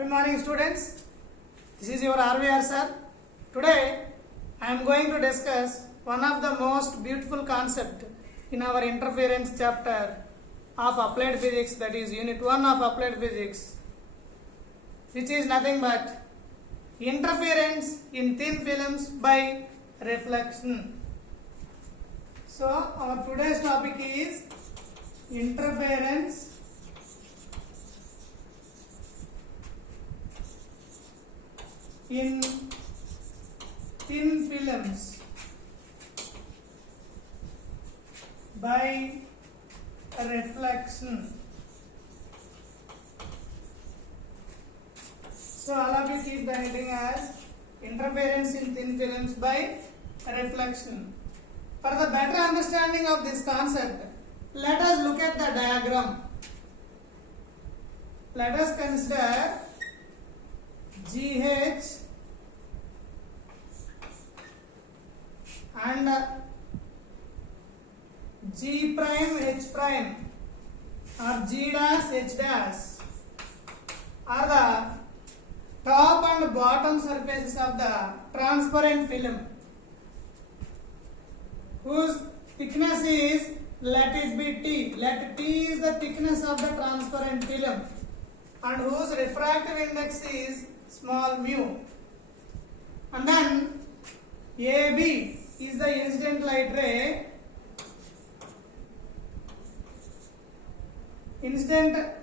Good morning students, this is your RVR sir. Today I am going to discuss one of the most beautiful concept in our interference chapter of applied physics, that is unit 1 of applied physics, which is nothing but interference in thin films by reflection. So our today's topic is interference in thin films by reflection. So all of you keep the heading as interference in thin films by reflection. For the better understanding of this concept, let us look at the diagram. Let us consider GH and G prime H prime or G dash H dash are the top and bottom surfaces of the transparent film, whose thickness is, let it be T. Let T is the thickness of the transparent film and whose refractive index is small mu. And then AB is the incident light ray, incident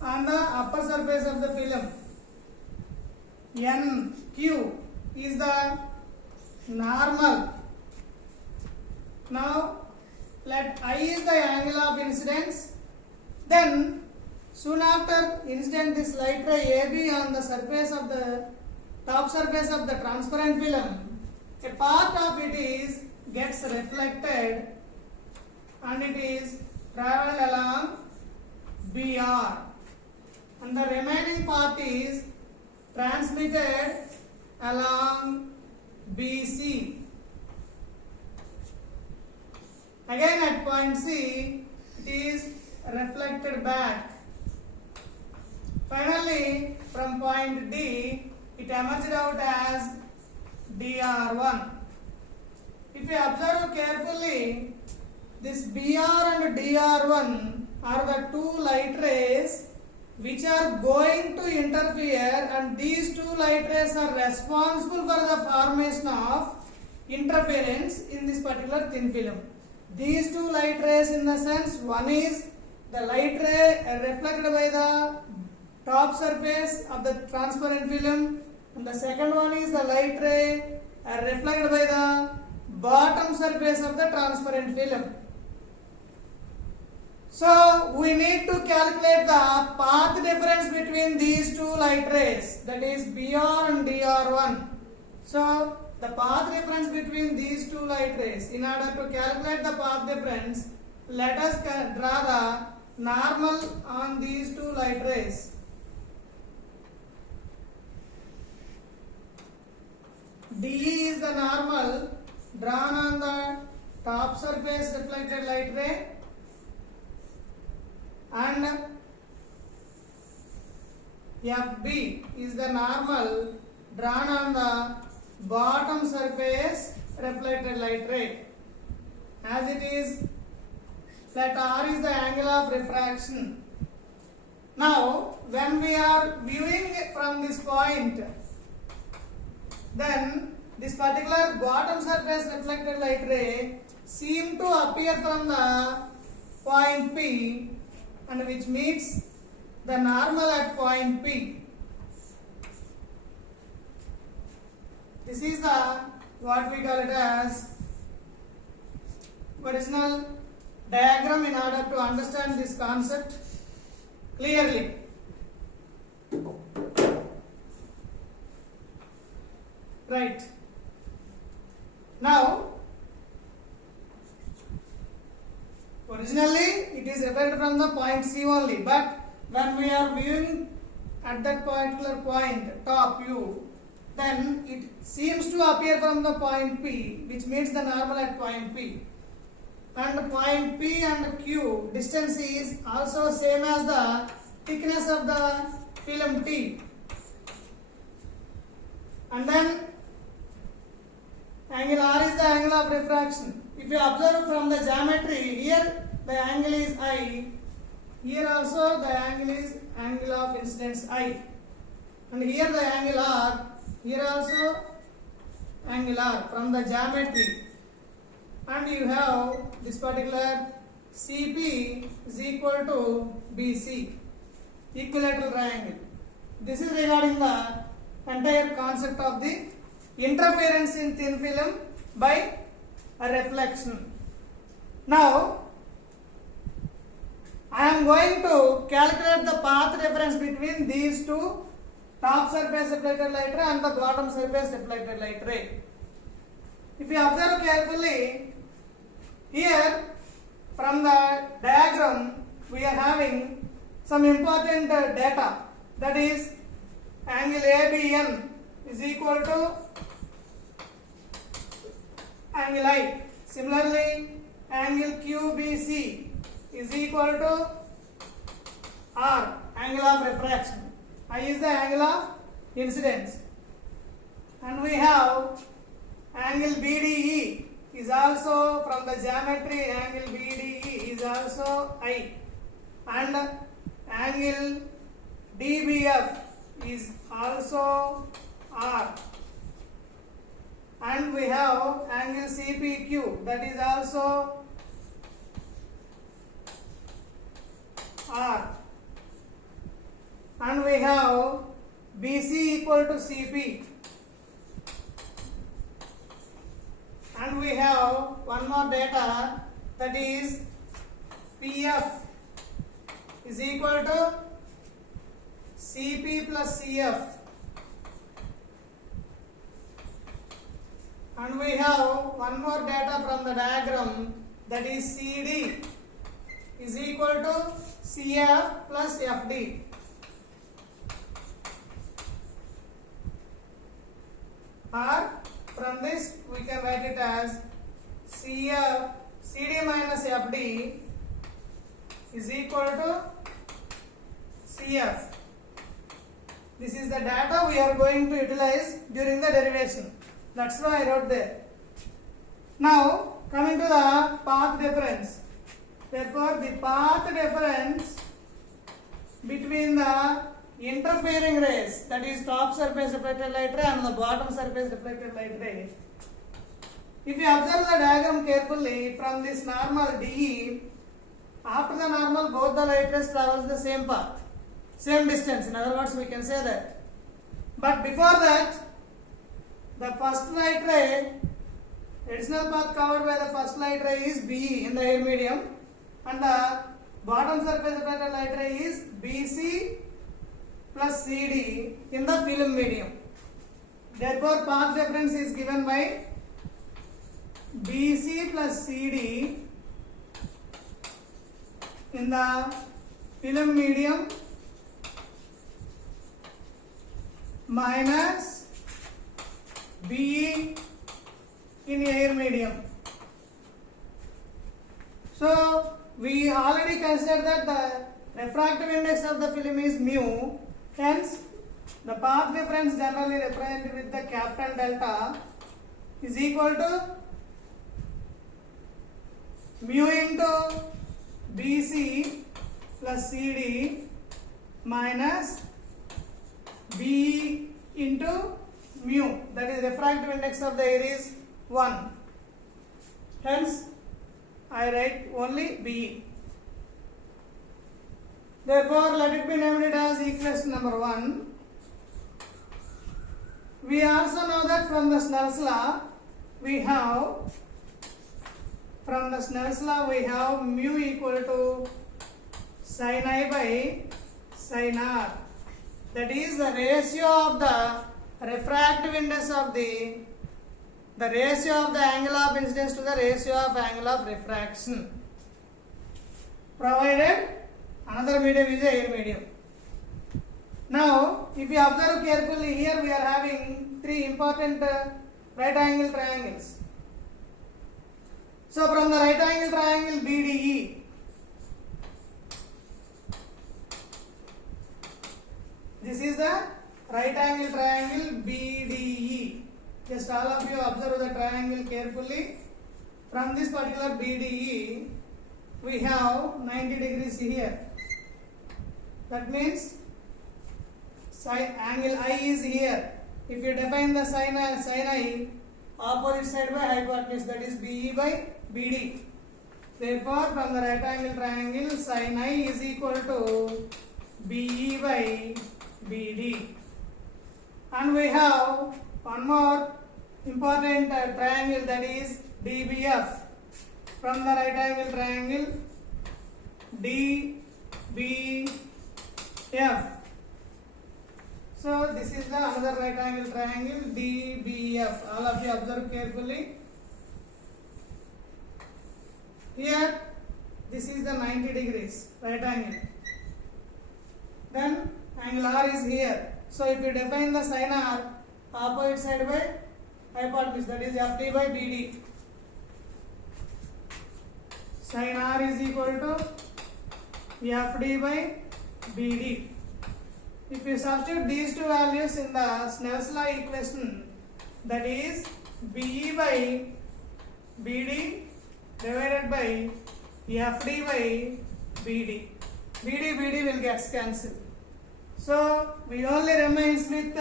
on the upper surface of the film. NQ is the normal. Now let I is the angle of incidence. Then soon after incident this light ray AB on the surface of the top surface of the transparent film, a part of it is gets reflected and it is traveled along BR, and the remaining part is transmitted along BC. Again at point C it is reflected back. Finally from point D it emerged out as DR1. If you observe carefully, this BR and DR1 are the two light rays which are going to interfere, and these two light rays are responsible for the formation of interference in this particular thin film. These two light rays, in the sense, one is the light ray reflected by the top surface of the transparent film, and the second one is the light ray reflected by the bottom surface of the transparent film. So we need to calculate the path difference between these two light rays, that is BR and DR1. So the path difference between these two light rays, in order to calculate the path difference, let us draw the normal on these two light rays. DE is the normal drawn on the top surface reflected light ray, and FB is the normal drawn on the bottom surface reflected light ray. As it is, let R is the angle of refraction. Now when we are viewing from this point, then this particular bottom surface reflected light ray seem to appear from the point P, and which meets the normal at point P. This is the what we call it as original diagram in order to understand this concept clearly. Right. Now originally it is reflected from the point C only, but when we are viewing at that particular point top U, then it seems to appear from the point P, which means the normal at point P. and point P and Q distance is also same as the thickness of the film T, and then angle R is the angle of refraction. If you observe from the geometry, here the angle is I, here also the angle is angle of incidence I, and here the angle R, here also angle R from the geometry, and you have this particular CP is equal to BC, equilateral triangle. This is regarding the entire concept of the interference in thin film by a reflection. Now I am going to calculate the path difference between these two, top surface reflected light ray and the bottom surface reflected light ray. If you observe carefully, here from the diagram we are having some important data, that is angle ABN is equal to angle I. Similarly, angle QBC is equal to R, angle of refraction. I is the angle of incidence. And we have angle BDE is also from the geometry, angle BDE is also I. And angle DBF is also R. And we have angle CPQ, that is also R. And we have BC equal to CP. And we have one more data, that is PF is equal to CP plus CF. And we have one more data from the diagram, that is CD is equal to CF plus FD. Or from this we can write it as CF CD minus FD is equal to CF. This is the data we are going to utilize during the derivation. That's why I wrote there. Now coming to the path difference. Therefore, the path difference between the interfering rays, that is top surface reflected light ray and the bottom surface reflected light ray. If you observe the diagram carefully, from this normal DE, after the normal both the light rays travels the same path, same distance. In other words, we can say that. But before that, the first light ray, additional path covered by the first light ray is BE in the air medium, and the bottom surface reflected light ray is BC plus CD in the film medium. Therefore, path difference is given by BC plus CD in the film medium minus BE in air medium. So we already considered that the refractive index of the film is mu, hence the path difference generally represented with the capital delta is equal to mu into BC plus CD minus BE into mu, that is refractive index of the air is 1. Hence I write only BE. Therefore, let it be named it as equation number 1. We also know that from the Snell's law we have mu equal to sin I by sin R. That is the ratio of the refractive index of the ratio of the angle of incidence to the ratio of angle of refraction, provided another medium is a air medium. Now, if you observe carefully, here we are having three important right angle triangles. So, from the right angle triangle BDE, from this particular BDE we have 90 degrees here. That means angle I is here. If you define the sin I, opposite side by hypotenuse, that is BE by BD. Therefore, from the right angle triangle, sin I is equal to BE by BD. And we have one more important triangle, that is DBF. From the right angle triangle, DBF. So this is the another right angle triangle, DBF. All of you observe carefully. Here, this is the 90 degrees right angle. Then angle R is here. So if you define the sin R, opposite side by hypotenuse, that is FD by BD. Sin R is equal to FD by BD. If you substitute these two values in the Snell's law equation, that is BE by BD divided by FD by BD. BD will get cancelled. So we only remains with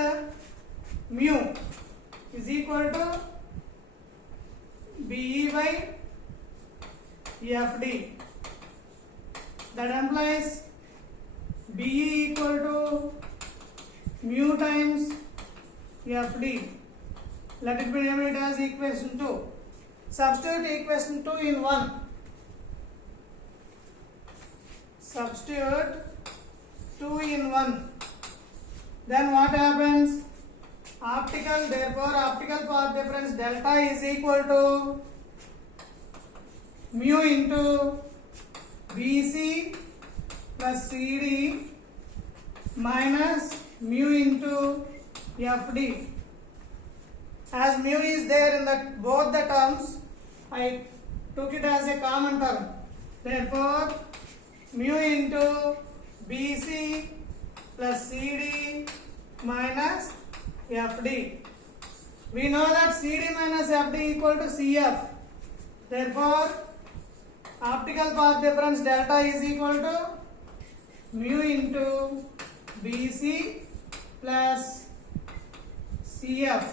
mu is equal to BE by FD. That implies BE equal to mu times FD. Let it be named as equation 2. Substitute equation 2 in 1. Substitute 2 in 1. Then what happens? Optical, therefore optical path difference delta is equal to mu into BC plus CD minus mu into FD. As mu is there in both the terms, I took it as a common term. Therefore, mu into BC plus CD minus FD. We know that CD minus FD equal to CF. Therefore, optical path difference delta is equal to mu into BC plus CF.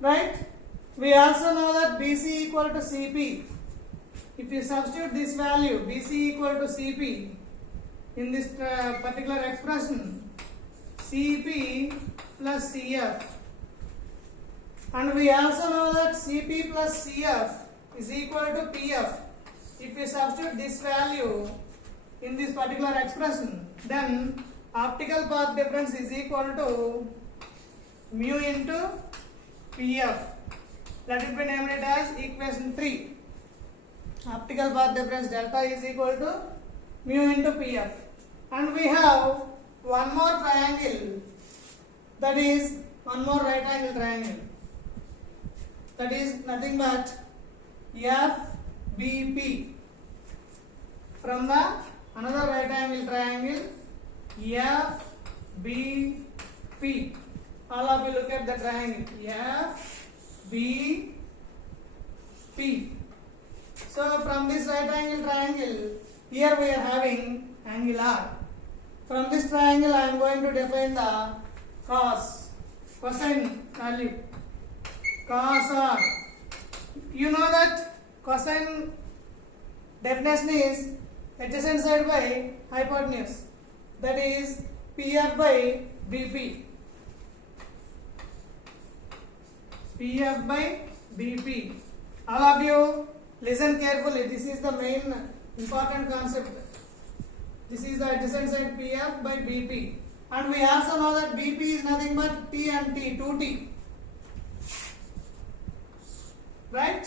Right? We also know that BC equal to CP. If you substitute this value, BC equal to CP, in this particular expression, CP plus CF. And we also know that CP plus CF is equal to PF. If you substitute this value in this particular expression, then optical path difference is equal to mu into PF. Let it be named as equation 3. Optical path difference delta is equal to mu into PF. And we have one more triangle, that is one more right angle triangle. That is nothing but FBP. From the another right angle triangle, FBP. All of you look at the triangle, FBP. So from this right angle triangle, here we are having angle R. From this triangle I am going to define the cosine value. Cos R. You know that cosine definition is adjacent side by hypotenuse. That is PF by BP. PF by BP. All of you listen carefully. This is the main important concept. This is the adjacent side PF by BP. And we also know that BP is nothing but T and T, 2T. Right?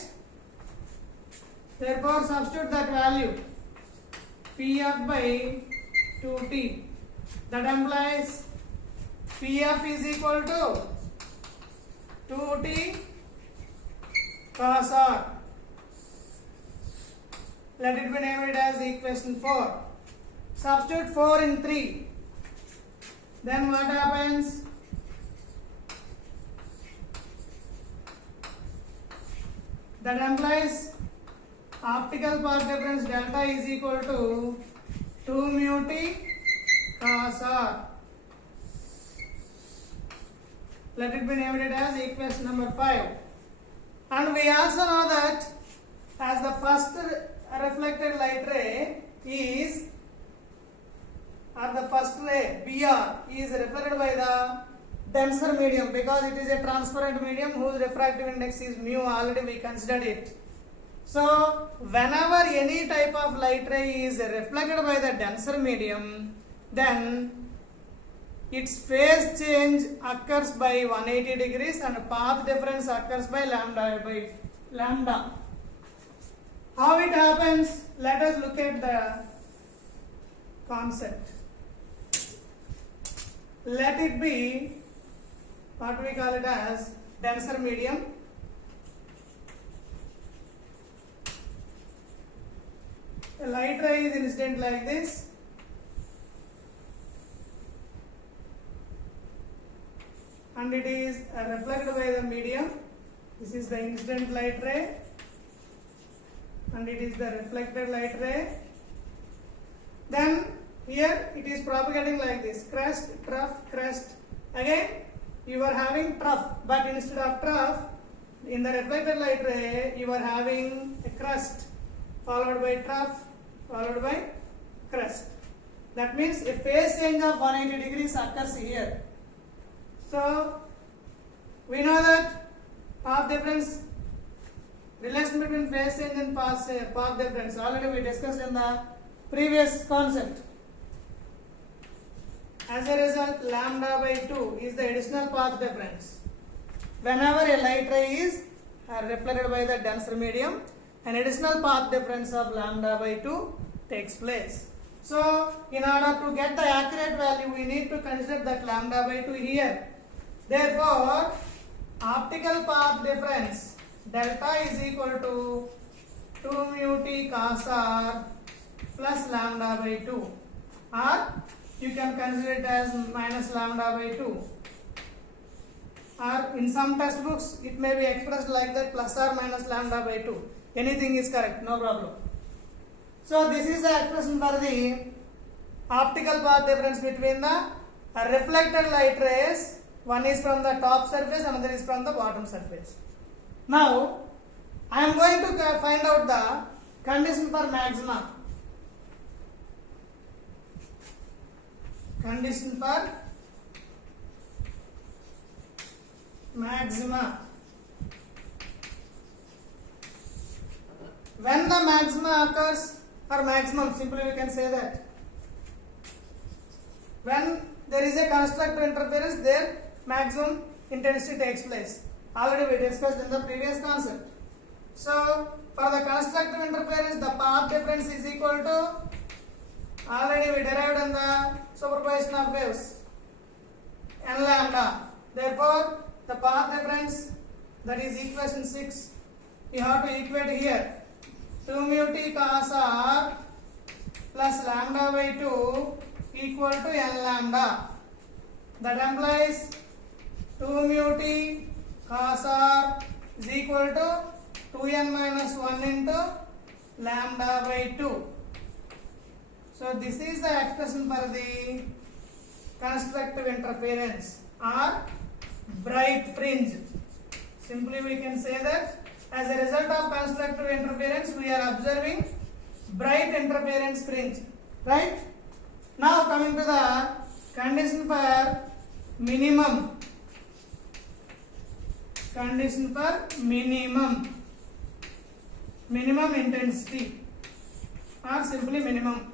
Therefore, substitute that value. PF by 2T. That implies PF is equal to 2T cos R. Let it be named as equation 4. Substitute 4 in 3. Then what happens? That implies optical path difference delta is equal to 2 mu t cos r. Let it be named it as equation number 5. And we also know that as the first reflected light ray is, or the first ray BR is reflected by the denser medium, because it is a transparent medium whose refractive index is mu, already we considered it. So whenever any type of light ray is reflected by the denser medium, then its phase change occurs by 180 degrees and path difference occurs by lambda. How it happens? Let us look at the concept. Let it be what we call it as denser medium. A light ray is incident like this. And it is reflected by the medium. This is the incident light ray and it is the reflected light ray. Then here it is propagating like this, crest, trough, crest. Again you are having trough, but instead of trough, in the reflected light ray you are having a crest followed by trough followed by crest. That means a phase change of 180 degrees occurs here. So we know that path difference, relation between phase change and path difference, already we discussed in the previous concept. As a result, lambda by 2 is the additional path difference. Whenever a light ray is reflected by the denser medium, an additional path difference of lambda by 2 takes place. So in order to get the accurate value, we need to consider that lambda by 2 here. Therefore, optical path difference delta is equal to 2 mu t cos r plus lambda by 2, or you can consider it as minus lambda by 2, or in some textbooks it may be expressed like that, plus or minus lambda by 2. Anything is correct, no problem. So this is the expression for the optical path difference between the reflected light rays. One is from the top surface, another is from the bottom surface. Now I am going to find out the condition for maxima. Condition for maxima. When the maxima occurs, or maximum, simply we can say that when there is a constructive interference, there maximum intensity takes place. Already we discussed in the previous concept. So for the constructive interference, the path difference is equal to, already we derived in the superposition of waves, n lambda. Therefore the path difference, that is equation 6, you have to equate here. 2 mu t cos r plus lambda by 2 equal to n lambda. That implies 2 mu t cos r is equal to 2n minus 1 into lambda by 2. So this is the expression for the constructive interference or bright fringe. Simply we can say that as a result of constructive interference, we are observing bright interference fringe, right? Now coming to the condition for minimum. Condition for minimum intensity, or simply minimum.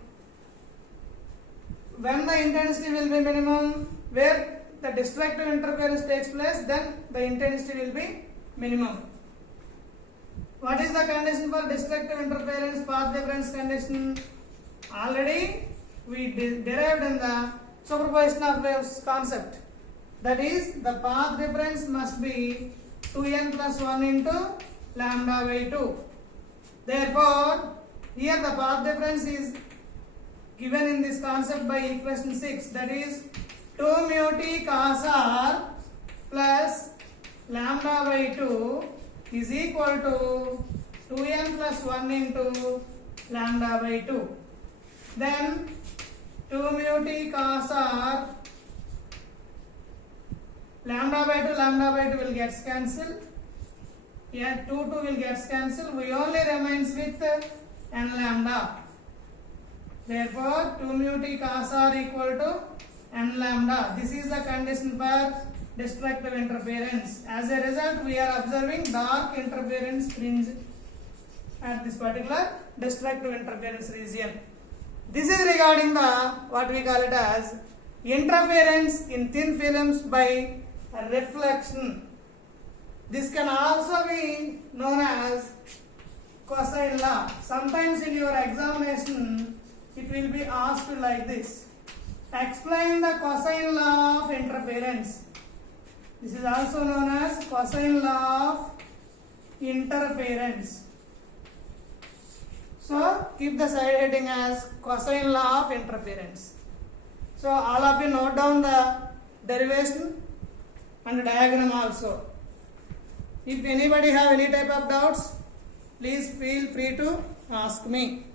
When the intensity will be minimum, where the destructive interference takes place, then the intensity will be minimum. What is the condition for destructive interference path difference condition? Already we derived in the superposition of waves concept. That is, the path difference must be 2n plus 1 into lambda by 2. Therefore, here the path difference is given in this concept by equation 6, that is 2 mu t cos r plus lambda by 2 is equal to 2n plus 1 into lambda by 2. Then 2 mu t cos r, lambda by 2 will get cancelled. Here 2 will get cancelled. We only remains with n lambda. Therefore 2 mu t cos r equal to n lambda. This is the condition for destructive interference. As a result, we are observing dark interference fringe at this particular destructive interference region. This is regarding the what we call it as interference in thin films by reflection. This can also be known as cosine law. Sometimes in your examination it will be asked like this. Explain the cosine law of interference. This is also known as cosine law of interference. So keep the side heading as cosine law of interference. So all of you note down the derivation and diagram also. If anybody have any type of doubts, please feel free to ask me.